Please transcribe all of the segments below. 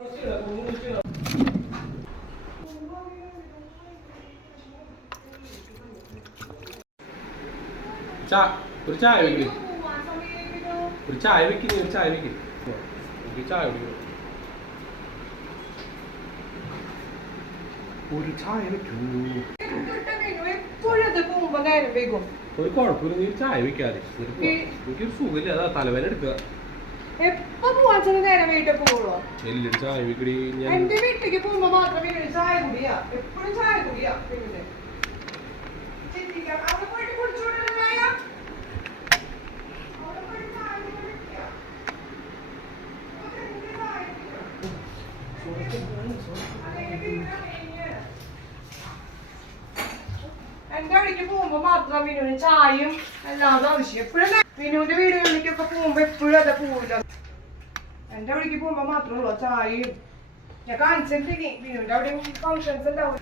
ഒരു ചായ വെക്ക്, ഒരു ചായ വെക്ക്, ഒരു ചായ വെക്ക്, ചായ കുടിക്കും. ഒരു ചായ വെക്കൂ. ഒരു കുഴപ്പമില്ല, നീ ചായ വെക്കാതെ. എനിക്കൊരു സുഖമില്ല, അതാ തലവേദന എടുക്കുക. എല്ലൊരു ചായ വെക്കടി. എന്റെ വീട്ടിലേക്ക് പോകുമ്പോ മാത്രമേ ചായ കുടിയാ, എപ്പോഴും ചായ കുടിയാ. എന്റെ അവിടേക്ക് പോകുമ്പോ മാത്രം വിനുവിന് ചായയും അല്ലാതെ ആവശ്യം. എപ്പോഴും വിനുവിന്റെ വീടുകളിലേക്കൊക്കെ പോകുമ്പോ എപ്പോഴും അതെ പോവില്ല. എന്റെ അവിടേക്ക് പോകുമ്പോ മാത്രമുള്ളൂ ചായയും. ഞാൻ കാണിച്ചിട്ടില്ലേ വിനുവിന്റെ അവിടെ ഫങ്ഷൻസ് ഉണ്ടാവും.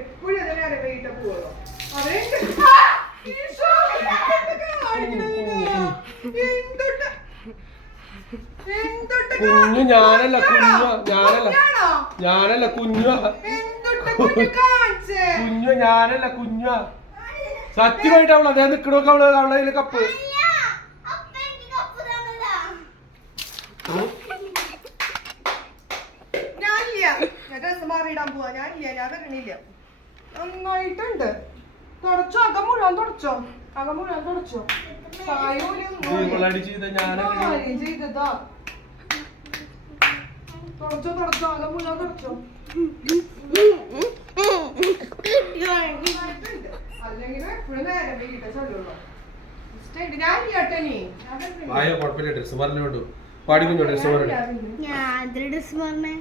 എപ്പോഴും അതെ നേരെ വീട്ടിൽ പോവുള്ളൂ. കുഞ്ഞു ഞാനല്ല, കുഞ്ഞു കുഞ്ഞു ഞാനല്ല, കുഞ്ഞു. സത്യമായിട്ട് അവള് അതേ നിക്കണോക്കെ അവളെ കപ്പ്. ഞാനില്ല, ഞാൻ ഡ്രസ് മാറിയിടാൻ പോവാ. ഞാനില്ല, ഞാൻ വരണില്ല. നന്നായിട്ടുണ്ട്. തുടച്ചോ, അകം മുഴുവൻ തുടച്ചോ, അകം മുഴുവൻ തുടച്ചോ. ചെയ്തതാ തുടച്ചോ, തുടച്ചോ, അകം മുഴുവൻ തുടച്ചോ. അല്ലെങ്കിൽ എപ്പോഴും നേരം വീട്ടെ ചൊല്ലുള്ളൂ. ഞാൻ ഇല്ലാട്ടനി ഡ്രസ് പറഞ്ഞു പാടിക്കുഞ്ഞോ ഡ്രസ് പറഞ്ഞു. ഞാൻ ഡ്രസ് പറഞ്ഞേ.